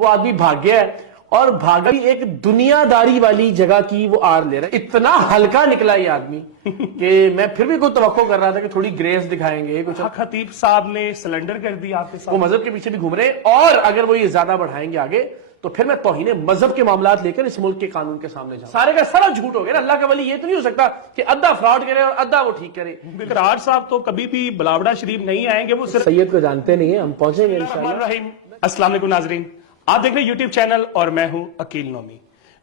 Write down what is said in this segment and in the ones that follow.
وہ آدمی بھاگ گیا ہے اور بھاگا بھی ایک دنیا داری والی جگہ کی وہ آڑ لے رہا ہے. اتنا ہلکا نکلا یہ آدمی کہ میں پھر بھی کوئی توقع کر رہا تھا کہ تھوڑی گریس دکھائیں گے. کچھ خطیب صاحب نے سلنڈر کر دیا آپ کے ساتھ. وہ مذہب کے پیچھے بھی گھوم رہے ہیں اور اگر وہ یہ زیادہ بڑھائیں گے آگے تو پھر میں توہین مذہب کے معاملات لے کر اس ملک کے قانون کے سامنے جاؤں. سارے کا سارا جھوٹ ہو گیا نا. اللہ کا ولی یہ تو نہیں ہو سکتا کہ ادھا فراڈ کرے اور ادھا وہ ٹھیک کرے. اقرار صاحب تو کبھی بھی بلاوڑا شریف نہیں آئیں گے. وہ صرف سید کو جانتے نہیں ہیں, ہم پہنچیں گے انشاءاللہ. السلام علیکم ناظرین, آپ دیکھ رہے ہیں یوٹیوب چینل اور میں ہوں عقیل نومی.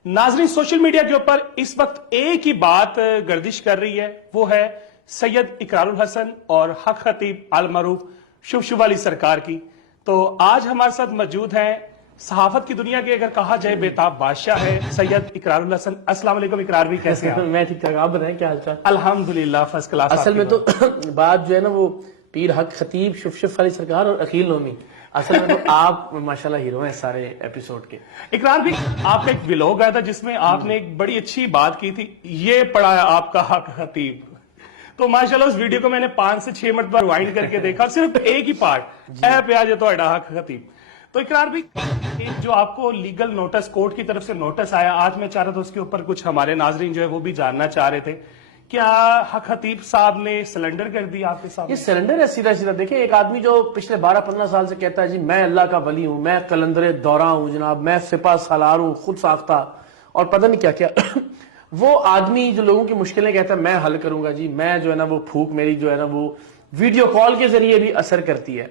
ناظرین, سوشل میڈیا کے اوپر اس وقت ایک ہی بات گردش کر رہی ہے, وہ ہے سید اقرار الحسن اور حق خطیب المعروف شوشو علی سرکار کی. تو آج ہمارے ساتھ موجود ہیں صحافت کی دنیا کے اگر کہا جائے بیتاب بادشاہ ہے سید اقرار الحسن. السلام علیکم اقرار بھی, کیسے ہیں؟ میں ٹھیک ٹھاک, آپ بتائیں کیا حال چال؟ الحمدللہ فرسٹ کلاس. اصل میں تو بات جو ہے نا وہ پیر حق خطیب شوشو علی سرکار اور عقیل نومی, اصل میں تو آپ ماشاءاللہ ہیرو ہیں سارے ایپیسوڈ کے. اقرار بھی, آپ کا ایک ولاگ آیا تھا جس میں آپ نے ایک بڑی اچھی بات کی تھی, یہ پڑھا ہے آپ کا حق خطیب. تو ماشاءاللہ اس ویڈیو کو میں نے 5 سے 6 مرتبہ ریوائنڈ کر کے دیکھا, صرف ایک ہی پارٹ اے پیاج تو حق خطیب. تو اقرار بھی, جو آپ کو لیگل نوٹس کورٹ کی طرف سے نوٹس آیا, آج میں چاہ رہا تھا اس کے اوپر کچھ ہمارے ناظرین جو ہے وہ بھی جاننا چاہ رہے تھے, کیا حق خطیب صاحب نے سلنڈر کر دیا آپ کے ساتھ؟ یہ سلنڈر ہے سیدھا سیدھا. دیکھیں, ایک آدمی جو پچھلے 12-15 سال سے کہتا ہے جی میں اللہ کا ولی ہوں, میں قلندر دوراں ہوں جناب, میں سپاہ سالار ہوں, خود ساختہ اور پتہ نہیں کیا کیا. وہ آدمی جو لوگوں کی مشکلیں کہتا ہے میں حل کروں گا جی, میں جو ہے نا وہ پھوک میری جو ہے نا وہ ویڈیو کال کے ذریعے بھی اثر کرتی ہے,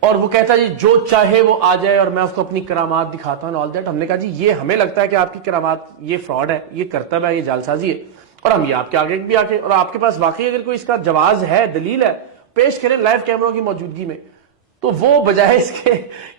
اور وہ کہتا ہے جی جو چاہے وہ آ جائے اور میں اس کو اپنی کرامات دکھاتا ہوں آل دیٹ. ہم نے کہا جی یہ ہمیں لگتا ہے کہ آپ کی کرامات یہ فراڈ ہے, یہ کرتب ہے, یہ جعلسازی ہے, اور ہم یہ آپ کے آگے بھی آ کے, اور آپ کے پاس واقعی اگر کوئی اس کا جواز ہے, دلیل ہے, پیش کریں لائیو کیمروں کی موجودگی میں. تو وہ بجائے اس کے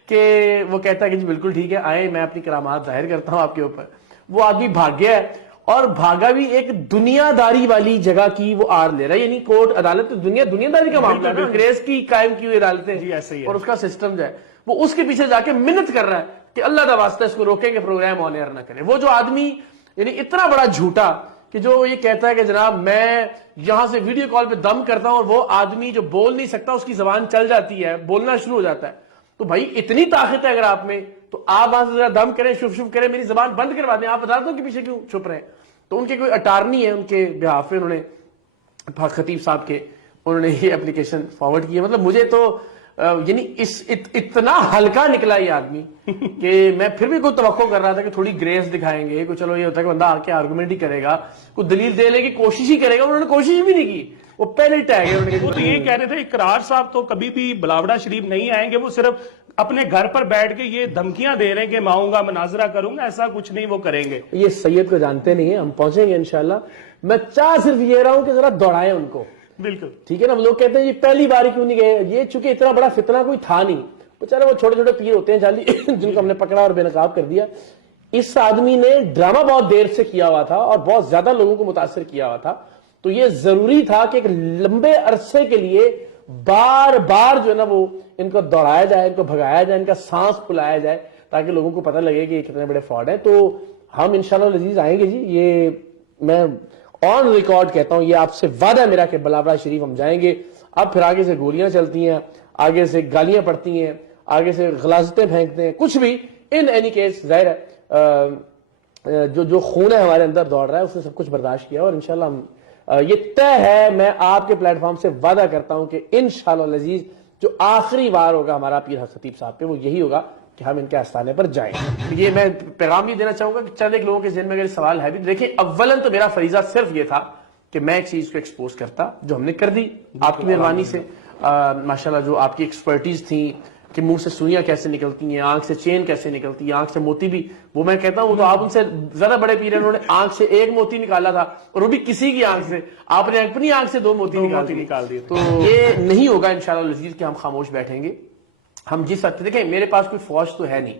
کہ وہ کہتا ہے کہ جی بالکل ٹھیک ہے آئیں میں اپنی کرامات ظاہر کرتا ہوں آپ کے اوپر, وہ آدمی بھاگ گیا ہے اور بھاگا بھی ایک دنیا داری والی جگہ کی وہ آڑ لے رہا ہے. یعنی کورٹ عدالت دنیا داری کا معاملہ ہے, انگریز کی قائم کی ہوئی عدالتیں اور اس کا سسٹم جو ہے وہ اس کے پیچھے جا کے منت کر رہا ہے کہ اللہ دا واسطہ اس کو روکیں گے پروگرام آن ایئر نہ کرے. وہ جو آدمی یعنی اتنا بڑا جھوٹا کہ جو یہ کہتا ہے کہ جناب میں یہاں سے ویڈیو کال پہ دم کرتا ہوں, اور وہ آدمی جو بول نہیں سکتا اس کی زبان چل جاتی ہے, بولنا شروع ہو جاتا ہے. تو بھائی اتنی طاقت ہے اگر آپ میں, تو آپ وہاں سے ذرا دم کریں, شف شف کریں, میری زبان بند کروا دیں. آپ عدالتوں کے پیچھے کیوں چھپ رہے ہیں؟ تو ان کے کوئی اٹارنی ہے, ان کے بہاف میں انہوں نے خطیب صاحب کے انہوں نے یہ اپلیکیشن فارورڈ کی ہے. مطلب مجھے تو یعنی اتنا ہلکا نکلا یہ آدمی کہ میں پھر بھی کوئی توقع کر رہا تھا کہ تھوڑی گریس دکھائیں گے, کوئی چلو یہ ہوتا ہے کہ بندہ آ کے آرگومنٹ ہی کرے گا, کوئی دلیل دینے کی کوشش ہی کرے گا. انہوں نے کوشش بھی نہیں کی, وہ پہلے ٹیگ ہے. وہ تو یہ کہہ رہے تھے اقرار صاحب تو کبھی بھی بلاوڑا شریف نہیں آئیں گے, وہ صرف اپنے گھر پر بیٹھ کے یہ دھمکیاں دے رہے ہیں کہ میں آؤں گا مناظرہ کروں گا, ایسا کچھ نہیں وہ کریں گے. یہ سید کو جانتے نہیں ہیں, ہم پہنچیں گے انشاءاللہ. میں چاہ صرف یہ رہا ہوں کہ ذرا دوڑائیں ان کو. بالکل ٹھیک ہے نا. لوگ کہتے ہیں یہ پہلی بار کیوں نہیں گئے, یہ چونکہ اتنا بڑا فتنہ کوئی تھا نہیں, بیچارے وہ چھوٹے چھوٹے پیر ہوتے ہیں جعلی جن کو ہم نے پکڑا اور بے نقاب کر دیا. اس آدمی نے ڈرامہ بہت دیر سے کیا ہوا تھا اور بہت زیادہ لوگوں کو متاثر کیا ہوا تھا, تو یہ ضروری تھا کہ ایک لمبے عرصے کے لیے بار بار جو ہے نا وہ ان کو دوڑایا جائے, ان کو بھگایا جائے, ان کا سانس پھلایا جائے, تاکہ لوگوں کو پتہ لگے کہ یہ کتنے بڑے فراڈ ہیں. تو ہم انشاءاللہ عزیز آئیں گے جی, یہ میں آن ریکارڈ کہتا ہوں, یہ آپ سے وعدہ ہے میرا کہ بلاوڑا شریف ہم جائیں گے. اب پھر آگے سے گولیاں چلتی ہیں, آگے سے گالیاں پڑتی ہیں, آگے سے غلاظتیں پھینکتے ہیں, کچھ بھی ان اینی کیس ظاہر ہے جو خون ہے ہمارے اندر دوڑ رہا ہے اس نے سب کچھ برداشت کیا, اور انشاءاللہ ہم یہ طے ہے, میں آپ کے پلیٹ فارم سے وعدہ کرتا ہوں کہ انشاءاللہ العزیز جو آخری وار ہوگا ہمارا پیر حق خطیب صاحب پہ وہ یہی ہوگا کہ ہم ان کے آستانے پر جائیں. یہ میں پیغام بھی دینا چاہوں گا کہ چند ایک لوگوں کے ذہن میں اگر سوال ہے بھی, دیکھیں اولاً تو میرا فریضہ صرف یہ تھا کہ میں ایک چیز کو ایکسپوز کرتا, جو ہم نے کر دی آپ کی مہربانی سے. ماشاءاللہ جو آپ کی ایکسپرٹیز تھی کہ منہ سے سوئیاں کیسے نکلتی ہیں, آنکھ سے چین کیسے نکلتی ہے, آنکھ سے موتی بھی, وہ میں کہتا ہوں وہ تو آپ ان سے زیادہ بڑے پیر ہیں, انہوں نے آنکھ سے ایک موتی نکالا تھا اور وہ بھی کسی کی آنکھ سے, آپ نے اپنی آنکھ سے 2 موتی نکال دیے. تو یہ نہیں ہوگا انشاءاللہ العزیز کہ ہم خاموش بیٹھیں گے. ہم جس وقت دیکھیں میرے پاس کوئی فوج تو ہے نہیں,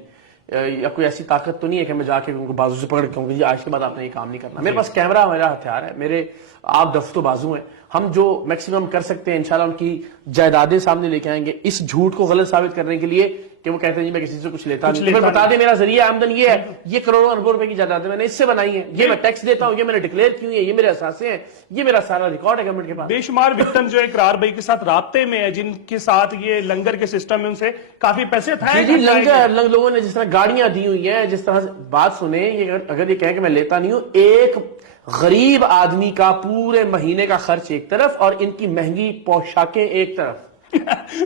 یا کوئی ایسی طاقت تو نہیں ہے کہ میں جا کے ان کو بازو سے پکڑ کے کہوں کہ جی آج کے بعد آپ نے یہ کام نہیں کرنا. میرے پاس کیمرہ میرا ہتھیار ہے, میرے آپ دفت و بازو ہیں. ہم جو میکسیمم کر سکتے ہیں انشاءاللہ ان کی جائیدادیں سامنے لے کے آئیں گے. اس جھوٹ کو غلط ثابت کرنے کے لیے کہ وہ کہتے ہیں جی میں کسی سے کچھ لیتا نہیں، پھر بتا دیں میرا ذریعہ آمدن یہ ہے، یہ کروڑوں اربوں روپے کی جائیدادیں میں نے اس سے بنائی ہیں، یہ میں ٹیکس دیتا ہوں، یہ میں نے ڈکلیئر کی ہوئی ہے، یہ میرے اثاثے ہیں، یہ میرا سارا ریکارڈ ہے گورنمنٹ کے پاس. بے شمار وکٹم جو اقرار بھائی کے ساتھ رابطے میں ہے، جن کے ساتھ یہ لنگر کے سسٹم میں ان سے کافی پیسے جی جی لنگر لوگوں نے جس طرح گاڑیاں دی ہوئی ہیں، جس طرح بات سنیں، یہ اگر یہ کہیں کہ میں لیتا نہیں ہوں، ایک غریب آدمی کا پورے مہینے کا خرچ ایک طرف اور ان کی مہنگی پوشاکیں ایک طرف،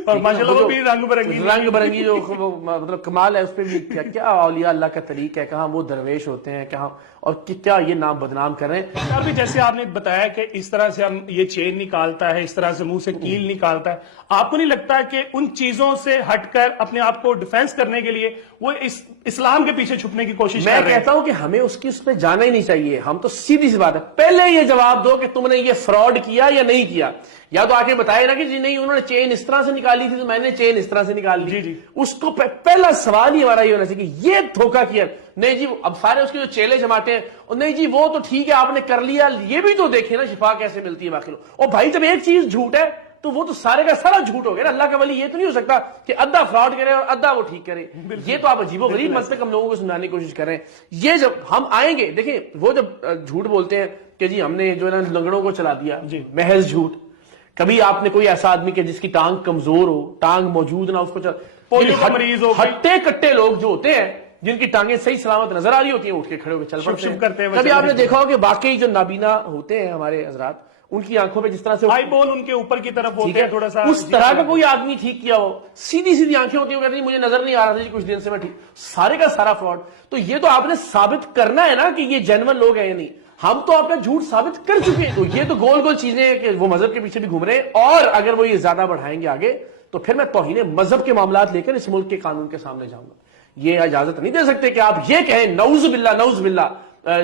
اور ماشاءاللہ وہ بھی رنگ برنگی جو مطلب کمال ہے، اس پہ بھی کیا اولیاء اللہ کا طریق ہے، کہاں وہ درویش ہوتے ہیں، کہاں اور کیا یہ نام بدنام کر رہے ہیں. اور بھی جیسے آپ نے بتایا کہ اس طرح سے ہم یہ چین نکالتا ہے، اس طرح سے منہ سے کیل نکالتا ہے، آپ کو نہیں لگتا کہ ان چیزوں سے ہٹ کر اپنے آپ کو ڈیفینس کرنے کے لیے وہ اسلام کے پیچھے چھپنے کی کوشش کر رہے ہیں؟ میں کہتا ہوں کہ ہمیں اس پہ جانا ہی نہیں چاہیے. ہم تو سیدھی سی بات ہے، پہلے یہ جواب دو کہ تم نے یہ فراڈ کیا یا نہیں کیا، یا تو آگے بتائے نا کہ جی نہیں انہوں نے چین اس طرح سے نکالی تھی تو میں نے چین اس طرح سے نکال لی. جی اس کو پہلا سوال ہی ہمارا یہ ہونا چاہیے کہ یہ دھوکہ کیا. نہیں جی اب سارے اس کے جو چیلے جماتے ہیں، اور نہیں جی وہ تو ٹھیک ہے آپ نے کر لیا، یہ بھی تو دیکھیں نا شفا کیسے ملتی ہے باقی لوگ. اور بھائی جب ایک چیز جھوٹ ہے تو وہ تو سارے کا سارا جھوٹ ہو گیا نا. اللہ کا ولی یہ تو نہیں ہو سکتا کہ ادھا فراڈ کرے اور ادھا وہ ٹھیک کرے. یہ تو آپ عجیب و غریب مسئلے ہم لوگوں کو سمجھانے کی کوشش کر رہے ہیں. یہ جب ہم آئیں گے، دیکھیں وہ جب جھوٹ بولتے ہیں کہ جی ہم نے جو ہے نا لنگڑوں کو چلا دیا، محض جھوٹ. کبھی آپ نے کوئی ایسا آدمی کہ جس کی ٹانگ کمزور ہو، ٹانگ موجود نہ، اس کو مریض ہو، ہٹے کٹے لوگ جو ہوتے ہیں جن کی ٹانگیں صحیح سلامت نظر آ رہی ہوتی ہیں، اٹھ کے کھڑے ہو کے چل پڑتے ہیں. کبھی آپ نے دیکھا ہو کہ واقعی جو نابینا ہوتے ہیں ہمارے حضرات، ان کی آنکھوں پہ جس طرح سے آئی بول ان کے اوپر کی طرف ہوتے ہیں تھوڑا سا، اس طرح کا کوئی آدمی ٹھیک کیا ہو، سیدھی آنکھیں ہوتی ہیں، کہتے ہیں مجھے نظر نہیں آ رہا تھا جی کچھ دن سے میں ٹھیک، سارے کا سارا فراڈ. تو یہ تو آپ نے ثابت کرنا ہے نا کہ یہ جینون لوگ ہیں یا نہیں. ہم تو آپ کا جھوٹ ثابت کر چکے ہیں. تو یہ تو گول گول چیزیں ہیں کہ وہ مذہب کے پیچھے بھی گھوم رہے ہیں، اور اگر وہ یہ زیادہ بڑھائیں گے آگے تو پھر میں توہین مذہب کے معاملات لے کر اس ملک کے قانون کے سامنے جاؤں گا. یہ اجازت نہیں دے سکتے کہ آپ یہ کہیں نعوذ باللہ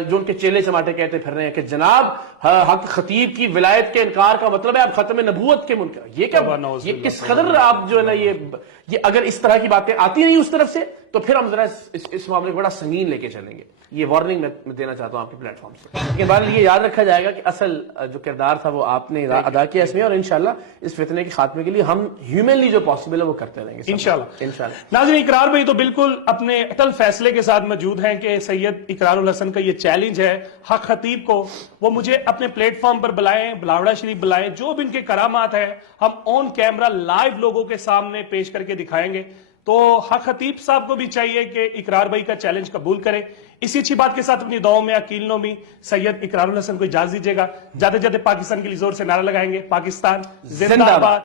جو ان کے چیلے چماٹے کہتے پھر رہے ہیں کہ جناب حق خطیب کی ولایت کے انکار کا مطلب ہے آپ ختم نبوت کے ملک. یہ کیا، یہ کس قدر آپ جو ہے نا یہ اگر اس طرح کی باتیں آتی نہیں اس طرف سے تو پھر ہم ذرا اس معاملے کو بڑا سنگین لے کے چلیں گے. یہ وارننگ میں دینا چاہتا ہوں آپ کے پلیٹ فارم سے. لیکن بہرحال یہ یاد رکھا جائے گا کہ اصل جو کردار تھا وہ آپ نے ادا کیا اس میں، اور انشاءاللہ اس فتنے کے خاتمے کے لیے ہم ہیومنلی جو پاسبل ہے وہ کرتے رہیں گے انشاءاللہ. ناظرین، اقرار بھائی تو بالکل اپنے اٹل فیصلے کے ساتھ موجود ہیں کہ سید اقرار الحسن کا یہ چیلنج ہے حق خطیب کو، وہ مجھے اپنے پلیٹ فارم پر بلائیں، بلاوڑا شریف بلائیں، جو بھی ان کے کرامات ہیں ہم آن کیمرہ لائیو لوگوں کے سامنے پیش کر کے دکھائیں گے. تو حق خطیب صاحب کو بھی چاہیے کہ اقرار بھائی کا چیلنج قبول کرے. اسی اچھی بات کے ساتھ اپنی دعاؤں میں عقیل نومی سید اقرار الحسن کو اجازت دیجیے گا. جاتے جاتے پاکستان کے لیے زور سے نعرہ لگائیں گے، پاکستان زندہ باد.